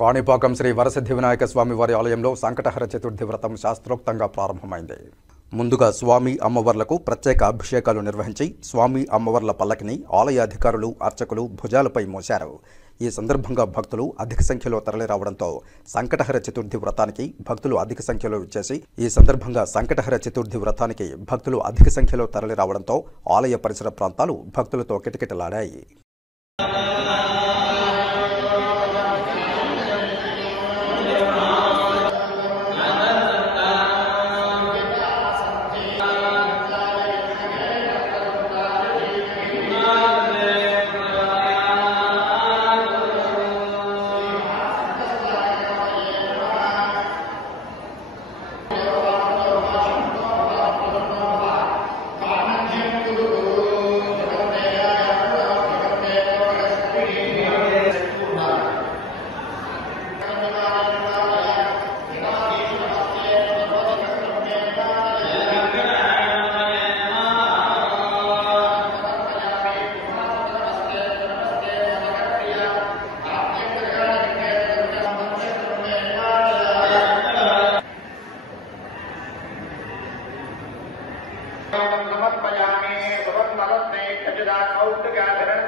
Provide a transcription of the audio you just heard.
కాణిపాకం శ్రీ వరసిద్ధి వినాయక స్వామి వారి ఆలయంలో సంకటహర చతుర్థి వ్రతం శాస్త్రోక్తంగా ప్రారంభమైంది. ముందుగా స్వామి అమ్మవార్లకు ప్రత్యేక అభిషేకాలు నిర్వహించి స్వామి అమ్మవార్ల పల్లకిని ఆలయ అధికారులు అర్చకులు భుజాలపై మోశారు. ఈ సందర్భంగా భక్తులు అధిక సంఖ్యలో తరలిరావడంతో సంకటహర చతుర్థి వ్రతానికి భక్తులు అధిక సంఖ్యలో విచ్చేసి ఆలయ పరిసర ప్రాంతాలు భక్తులతో కిటకిటలాడాయి. समर्पयामि भगवन् नमस्ते खजुदा कौतुका धरण